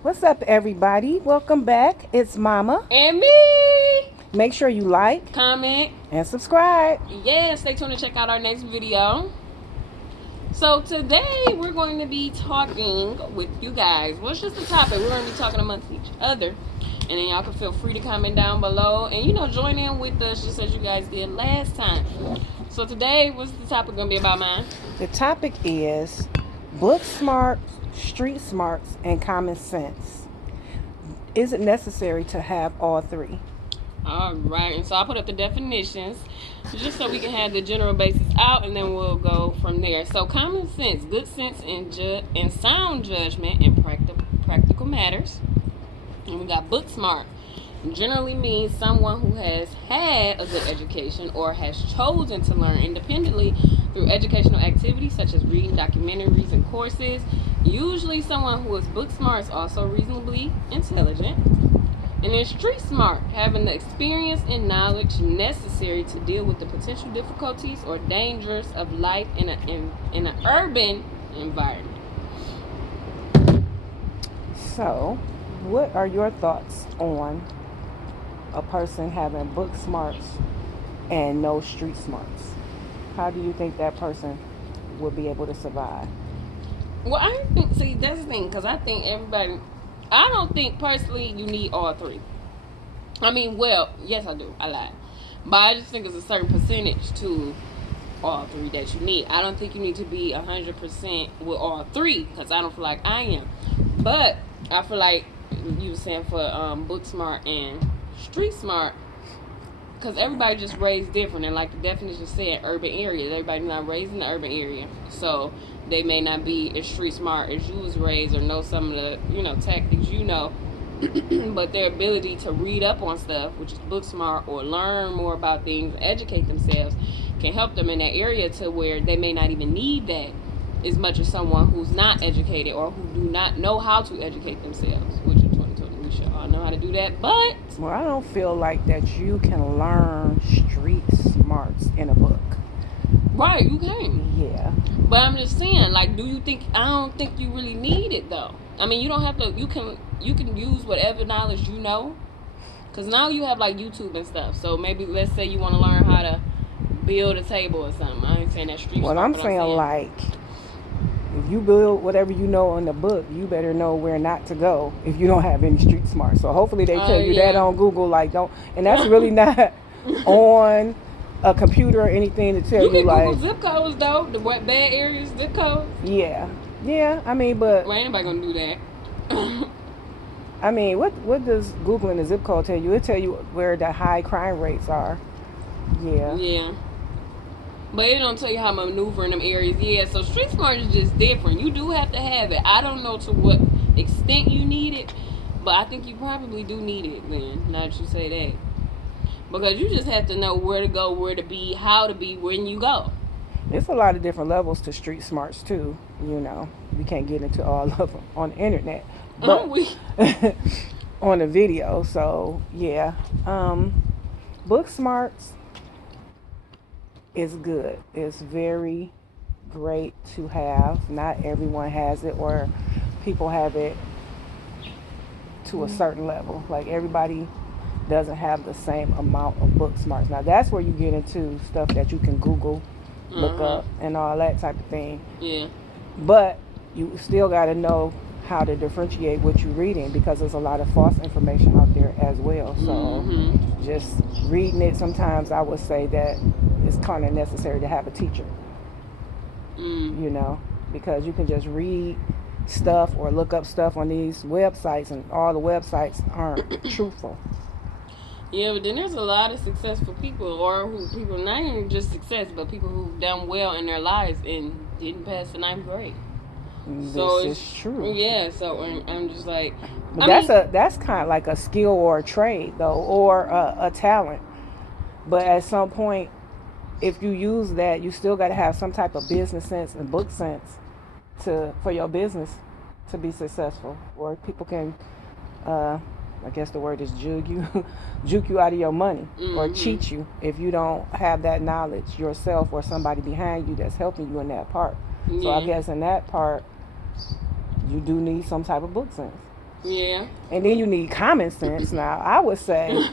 What's up, everybody? Welcome back. It's Mama. And me. Make sure you like Comment. and subscribe. Yeah, stay tuned to check out our next video. So today we're going to be talking with you guys. What's just the topic? We're going to be talking amongst each other. And then y'all can feel free to comment down below. And, join in with us just as you guys did last time. So today, what's the topic going to be about, man? The topic is book smarts, street smarts, and common sense. Is it necessary to have all three? All right, and so I put up the definitions just so we can have the general basis out, and then we'll go from there. So common sense, good sense, and sound judgment in practical matters. And we got book smart. Generally means someone who has had a good education or has chosen to learn independently through educational activities such as reading documentaries and courses. Usually someone who is book smart is also reasonably intelligent. And then street smart, having the experience and knowledge necessary to deal with the potential difficulties or dangers of life in an urban environment. So, what are your thoughts on a person having book smarts and no street smarts? How do you think that person will be able to survive? Well, I think, that's the thing, because I don't think personally you need all three. I mean, well, yes, I do. I lied. But I just think there's a certain percentage to all three that you need. I don't think you need to be 100% with all three, because I don't feel like I am. But I feel like you were saying for book smart and street smart, because everybody just raised different, and like the definition said, urban areas. Everybody's not raised in the urban area, so they may not be as street smart as you was raised or know some of the tactics but their ability to read up on stuff, which is book smart, or learn more about things, educate themselves, can help them in that area to where they may not even need that as much as someone who's not educated or who do not know how to educate themselves, which in 2020 we should all know how to do that. But Well, I don't feel like that you can learn street smarts in a book. right, you can. Yeah. But I'm just saying, like, I don't think you really need it though. I mean, you don't have to. You can use whatever knowledge you know, because now you have like YouTube and stuff. So maybe let's say you want to learn how to build a table or something. I ain't saying that street Well, smart, I'm but saying like, if you build whatever you know in the book, you better know where not to go if you don't have any street smarts. So hopefully they tell you that on Google, like don't, and that's really not on a computer or anything to tell you can like Google zip codes though, the what bad areas zip codes. yeah. I mean, but Well, ain't anybody gonna do that. I mean, what does Googling the zip code tell you? It tell you where the high crime rates are. Yeah. Yeah. But it don't tell you how to maneuver in them areas. Yeah, so street smart is just different. You do have to have it. I don't know to what extent you need it, but I think you probably do need it then, now that you say that. Because you just have to know where to go, where to be, how to be when you go. It's a lot of different levels to street smarts too. We can't get into all of them on the internet, but on the video. So yeah, book smarts is good. It's very great to have. Not everyone has it, or people have it to a certain level. Like everybody doesn't have the same amount of book smarts. Now that's where you get into stuff that you can Google, look up, and all that type of thing. Yeah. But you still got to know how to differentiate what you're reading, because there's a lot of false information out there as well. So just reading it, sometimes I would say that it's kind of necessary to have a teacher, because you can just read stuff or look up stuff on these websites, and all the websites aren't truthful. Yeah, but then there's a lot of successful people, or people not even just success, but people who've done well in their lives and didn't pass the 9th grade. This is true. Yeah, so I'm just like, but that's kind of like a skill or a trade though, or a talent. But at some point, if you use that, you still got to have some type of business sense and book sense for your business to be successful, or people can I guess the word is juke you out of your money, or cheat you if you don't have that knowledge yourself, or somebody behind you that's helping you in that part. So I guess in that part, you do need some type of book sense. Yeah. And then you need common sense. Now, I would say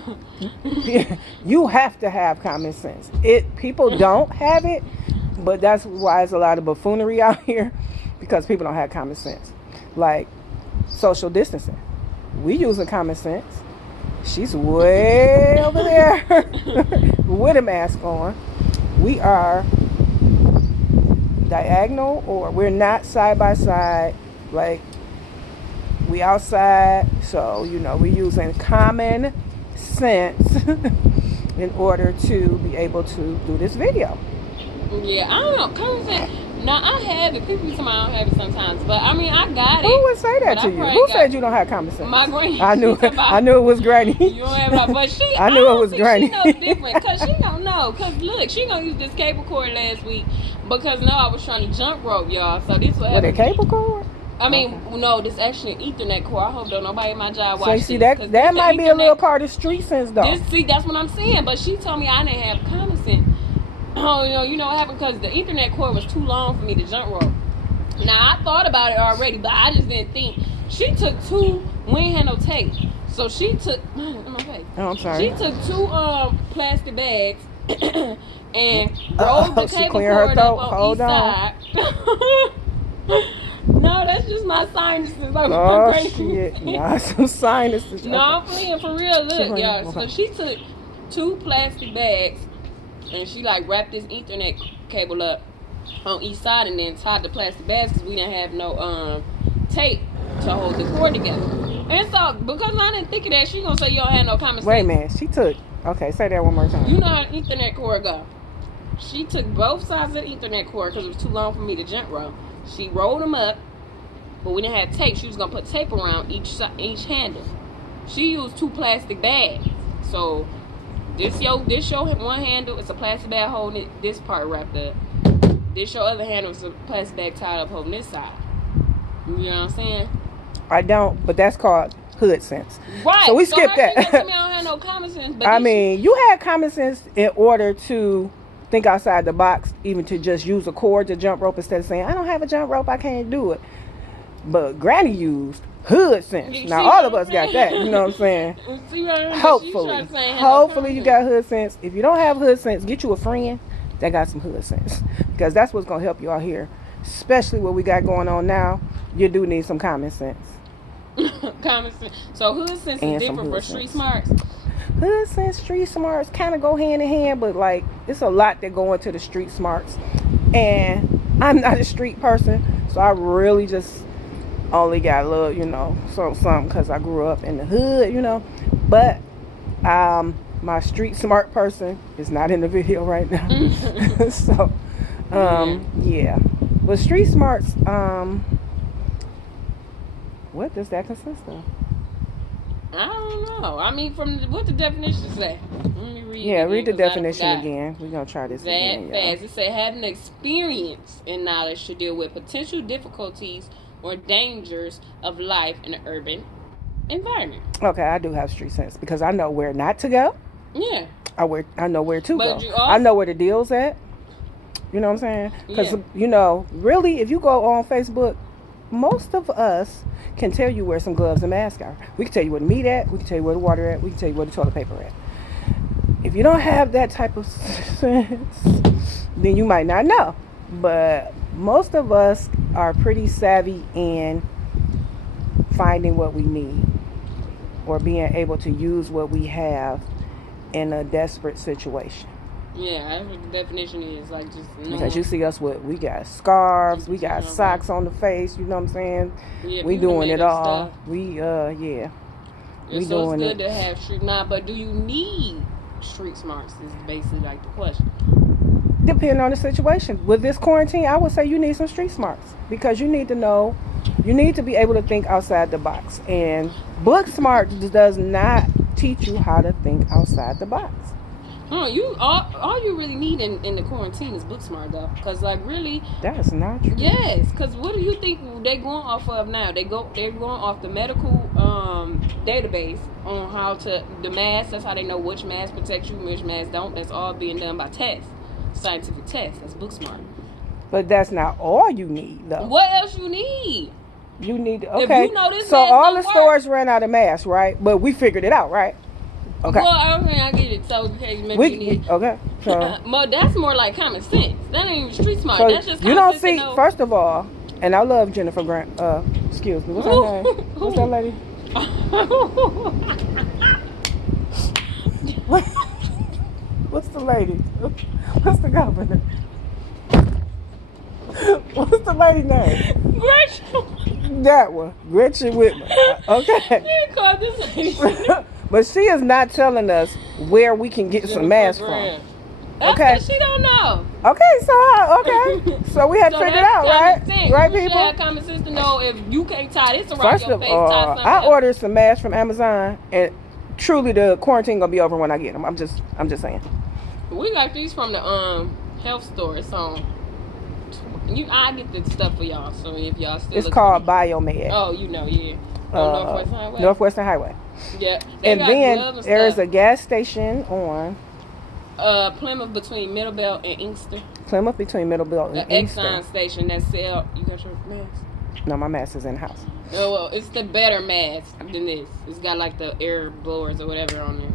you have to have common sense. People don't have it, but that's why there's a lot of buffoonery out here, because people don't have common sense. Like social distancing. We using common sense. She's way over there with a mask on. We are diagonal, or we're not side by side. Like, we outside, so we're using common sense in order to be able to do this video. Yeah, I don't know. Common sense. Now, I have it. People say I don't have it sometimes, but I mean, I got it. Who would say that to you? Who said you don't have common sense? My granny. I knew it was Granny. You don't have it, but I knew it was Granny. She knows different, cause she don't know. Cause look, she gonna use this cable cord last week because I was trying to jump rope, y'all. So this what happened. With a cable cord? I mean, no, this actually an Ethernet cord. I hope don't nobody at my job watch this. See, that might be a little part of street sense, though. That's what I'm saying. But she told me I didn't have common sense. Oh, you know what happened? Because the Ethernet cord was too long for me to jump rope. Now, I thought about it already, but I just didn't think. She took two, we ain't had no tape. So she took, oh, I'm sorry. She took two plastic bags and rolled the cable cord up on each side. No, that's just my sinuses. Oh, shit. Nah, some sinuses. No, I'm playing for real. Look, y'all. So she took two plastic bags and she wrapped this Ethernet cable up on each side and then tied the plastic bags because we didn't have no tape to hold the cord together. And so, because I didn't think of that, she gonna say you don't have no common sense. Wait a minute. She took, okay, say that one more time. You know how an Ethernet cord go. She took both sides of the Ethernet cord because it was too long for me to jump rope. She rolled them up, but we didn't have tape. She was gonna put tape around each handle. She used two plastic bags. So this your one handle, it's a plastic bag holding this part wrapped up. This your other handle is a plastic bag tied up holding this side. You know what I'm saying? I don't, but that's called hood sense. Right. So we skipped that. I don't have no common sense. But I mean, you had common sense in order to think outside the box, even to just use a cord to jump rope instead of saying, I don't have a jump rope, I can't do it. But Granny used hood sense. Now all of us got that, you know what I'm saying? Hopefully you got hood sense. If you don't have hood sense, get you a friend that got some hood sense, because that's what's gonna help you out here, especially what we got going on now. You do need some common sense. Common sense. So hood sense is different for street smarts. Hood sense, street smarts kind of go hand in hand, but it's a lot that go into the street smarts. And I'm not a street person, so I really just only got a little, something because I grew up in the hood, But my street smart person is not in the video right now. So, yeah. But street smarts, what does that consist of? I don't know. I mean, what the definition say? Let me read. Yeah, read the definition again. We're gonna try this again. Fast. It said having experience and knowledge to deal with potential difficulties or dangers of life in an urban environment. Okay, I do have street sense because I know where not to go. Yeah. I know where to go. I know where the deal's at. You know what I'm saying? Because really, if you go on Facebook, most of us can tell you where some gloves and masks are. We can tell you where the meat at. We can tell you where the water at. We can tell you where the toilet paper at. If you don't have that type of sense, then you might not know. But most of us are pretty savvy in finding what we need or being able to use what we have in a desperate situation. Yeah, that's what the definition is. Because you see us we got scarves, we got socks on the face, you know what I'm saying? Yeah, we doing it all. Stuff. We Yeah, so it's good to have street but do you need street smarts is basically the question. Depending on the situation. With this quarantine, I would say you need some street smarts because you need to know, you need to be able to think outside the box. And book smart does not teach you how to think outside the box. All you really need in the quarantine is book smart though, because really that's not true. Yes, because what do you think they going off of now? They're going off the medical database on how the mask. That's how they know which mask protects you, which mask don't. That's all being done by tests, scientific tests. That's book smart. But that's not all you need though. What else you need? You need to, If okay. you know this So mask all don't the work- stores ran out of masks, right? But we figured it out, right? Okay. Well, okay, I get it. So okay, maybe you need. Okay. So That's more like common sense. That ain't even street smart. so That's just you common don't sense see. to know. First of all, and I love Jennifer Grant. Excuse me. What's her name? What's that lady? What's the lady? What's the governor? What's the lady name? Gretchen. That one, Gretchen Whitman. Okay. You called this lady. But she is not telling us where we can get some masks from. That's Okay. because she don't know. Okay, so we had to figure it out, right? Sense. Right, you people? You have common sense to know if you can't tie this around First your of face, all, tie something I else. ordered some masks from Amazon, and truly the quarantine gonna be over when I get them. I'm just saying. We got these from the health store. So I get the stuff for y'all. So if y'all still, it's called Biomed. Oh, yeah. Northwestern Highway. Northwestern Highway. Yeah. And then there's a gas station on Plymouth between Middlebelt and Inkster. Plymouth between Middlebelt and Inkster. Exxon station that sell. You got your mask? No, my mask is in the house. Oh well, it's the better mask than this. It's got like the air blowers or whatever on there.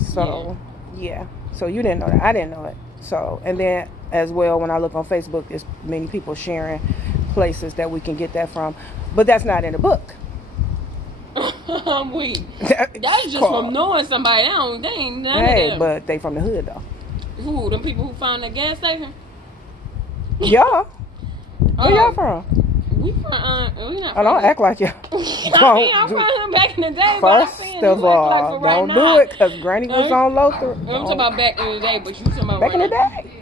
So yeah. So you didn't know that. I didn't know it. So and then as well, when I look on Facebook, there's many people sharing places that we can get that from, but that's not in the book. I'm weak. That's just from knowing somebody. They ain't none of them. But they from the hood though. Who? Them people who found the gas station? Y'all. Where y'all from? We from we not. I don't act like y'all. I'm from back in the day. First of all, don't do it because Granny was on Lothar. I'm talking about back in the day, but you talking about back in the day.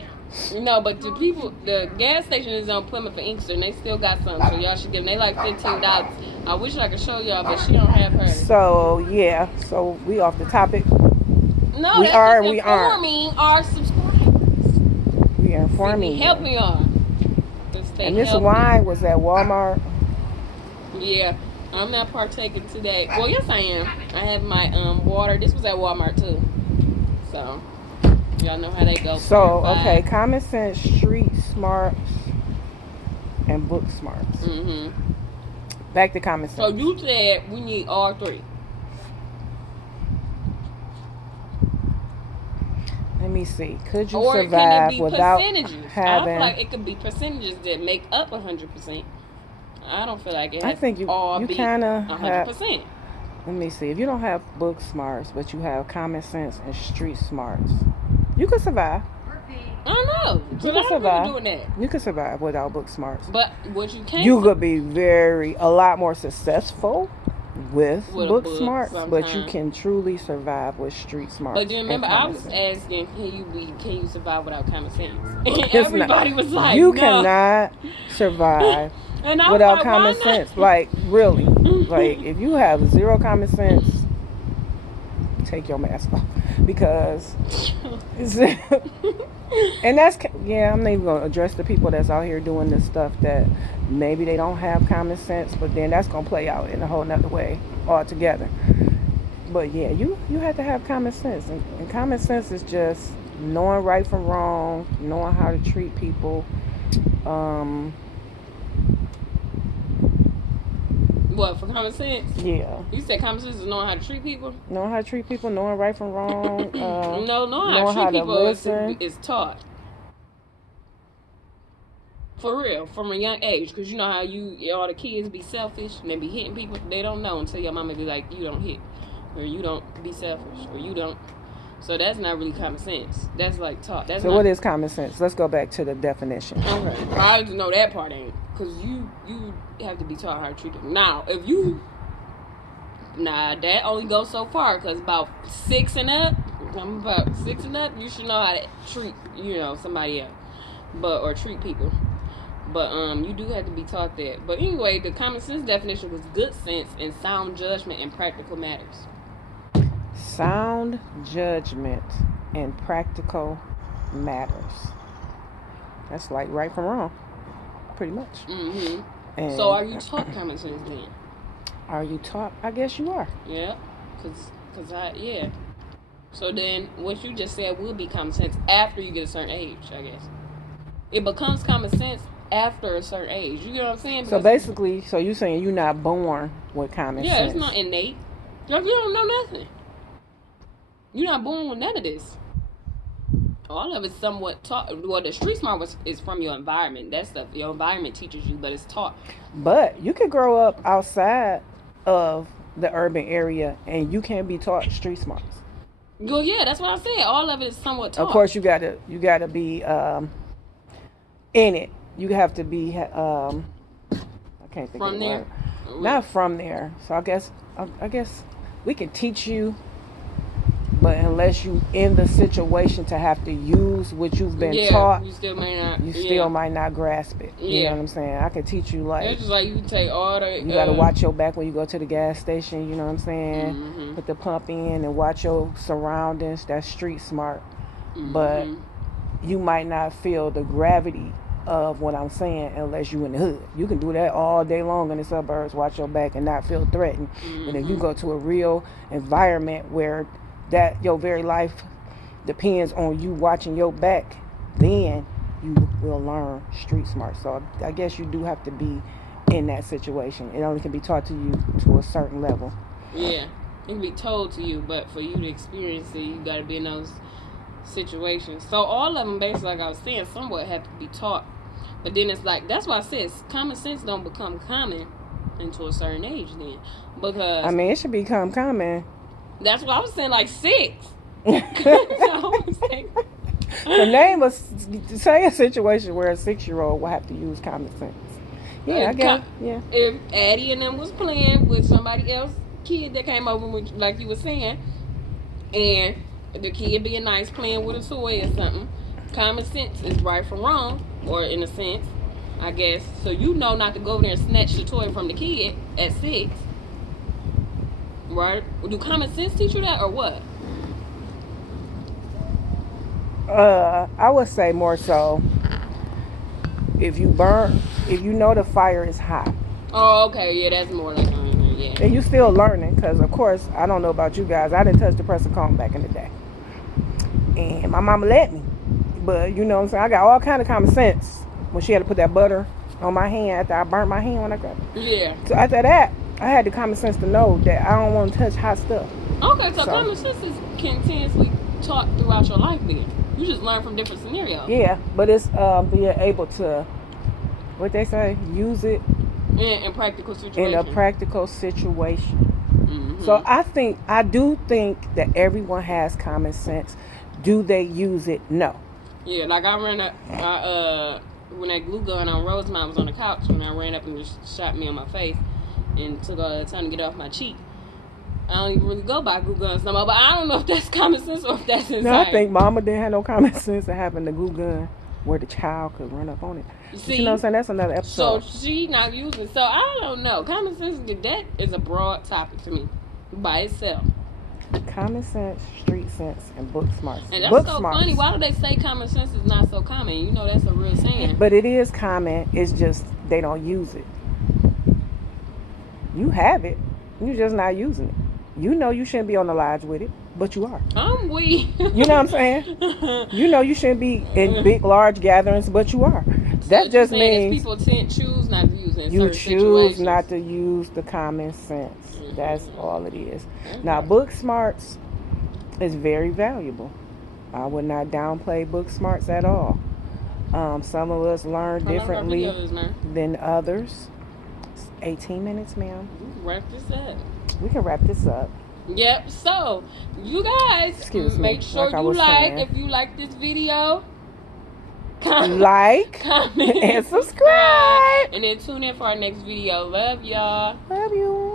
No, but the gas station is on Plymouth and Inkster, and they still got some, so y'all should give them. They like $15. I wish I could show y'all, but she don't have hers. So yeah, so we off the topic. No, we are. We informing our subscribers. We are informing. Helping y'all. And this wine was at Walmart. Yeah, I'm not partaking today. Well, yes, I am. I have my water. This was at Walmart too. So. Y'all know how they go. So, okay, common sense, street smarts, and book smarts. Mm-hmm. Back to common sense. So you said we need all three. Let me see. Could you or survive can it be without percentages? having? I feel like it could be percentages that make up 100%. I don't feel like it has I think you be kind of 100%. Let me see. If you don't have book smarts, but you have common sense and street smarts, you could survive. I don't know. You could survive. Doing that. You could survive without book smarts. But what you can't. You could be a lot more successful with book smarts, sometimes. but you can truly survive with street smarts. But do you remember I was asking, can you survive without common sense? And everybody was like, you no. cannot survive without common sense. Like really, like if you have zero common sense, take your mask off because. And that's I'm not even gonna address the people that's out here doing this stuff that maybe they don't have common sense, but then that's gonna play out in a whole nother way altogether. But yeah, you have to have common sense, and common sense is just knowing right from wrong, knowing how to treat people. What, for common sense? Yeah. You said common sense is knowing how to treat people? Knowing how to treat people, knowing right from wrong. Knowing how to treat people is taught. For real, from a young age. Because you know how all the kids be selfish and they be hitting people. They don't know until your mama be like, you don't hit. Or you don't be selfish. Or you don't. So that's not really common sense. That's like taught. So what is common sense? Let's go back to the definition. Okay. I just know that part ain't. Because you have to be taught how to treat them. Now, if you... that only goes so far. Because about 6 and up, you should know how to treat, somebody else. Or treat people. But you do have to be taught that. But anyway, the common sense definition was good sense and sound judgment in practical matters. Sound judgment in practical matters. That's like right from wrong. Pretty much. Mm-hmm. And so are you taught common sense then? Are you taught? I guess you are. Yeah. So then what you just said will be common sense after you get a certain age, I guess. It becomes common sense after a certain age. You get what I'm saying? So basically, so you're saying you're not born with common sense? Yeah, it's not innate. Like, you don't know nothing. You're not born with none of this. All of it's somewhat taught. Well, the street smart is from your environment. That stuff, your environment teaches you, but it's taught. But you could grow up outside of the urban area and you can be taught street smarts. Well, yeah, that's what I said. All of it is somewhat taught. Of course, you gotta be in it. You have to be. I can't think from of the there. word. Not from there. So I guess we can teach you, but unless you in the situation to have to use what you've been taught, you still may not. You still might not grasp it. You know what I'm saying? I can teach you like. It's just like you take all the. You gotta watch your back when you go to the gas station. You know what I'm saying? Put the pump in and watch your surroundings. That's street smart. But you might not feel the gravity of what I'm saying unless you in the hood. You can do that all day long in the suburbs, watch your back and not feel threatened. But if you go to a real environment where that your very life depends on you watching your back, then you will learn street smart. So I guess you do have to be in that situation. It only can be taught to you to a certain level. Yeah, it can be told to you, but for you to experience it, you got to be in those situations. So all of them, basically, like I was saying, somewhat have to be taught. But then it's like, that's why I said common sense don't become common until a certain age then. Because I mean, it should become common. That's what I was saying, like 6. Say a situation where a 6-year-old will have to use common sense. Yeah, I guess. Yeah. If Addie and them was playing with somebody else kid that came over with, like you were saying, and the kid being nice playing with a toy or something, common sense is right from wrong, or in a sense, I guess. So you know not to go over there and snatch the toy from the kid at 6. Right? Do common sense teach you that or what? I would say more so if you know the fire is hot. Oh, okay. Yeah, that's more like, yeah. And you still learning, because of course, I don't know about you guys, I didn't touch the pressing comb back in the day. And my mama let me. But you know what I'm saying, I got all kind of common sense when she had to put that butter on my hand after I burnt my hand when I grabbed it. Yeah. So after that, I had the common sense to know that I don't want to touch hot stuff. Okay, so common sense is continuously taught throughout your life then. You just learn from different scenarios. Yeah, but it's being able to, what they say, use it in practical situation. In a practical situation. So I do think that everyone has common sense. Do they use it? No. Yeah, like I ran up, when that glue gun on Rosemont was on the couch, when I ran up and just shot me on my face and took all the time to get off my cheek. I don't even really go by glue guns no more, but I don't know if that's common sense or if that's insane. No, I think mama didn't have no common sense to having the glue gun where the child could run up on it. See, you know what I'm saying? That's another episode. So she not using. So I don't know. Common sense, that is a broad topic to me by itself. Common sense, street sense, and book smarts. And that's book so smarts. funny. Why do they say common sense is not so common? You know that's a real saying. But it is common. It's just they don't use it. You have it. You're just not using it. You know you shouldn't be on the lodge with it, but you are. I'm weak. You know what I'm saying? You know you shouldn't be in big, large gatherings, but you are. That just means people choose not to use it in you certain choose situations. not to use the common sense. That's all it is. Now, book smarts is very valuable. I would not downplay book smarts at all. Some of us learn differently than others. 18 minutes, ma'am. We can wrap this up. We can wrap this up. Yep. So, you guys, make sure you like. If you like this video, like, comment, and subscribe. And then tune in for our next video. Love y'all. Love you.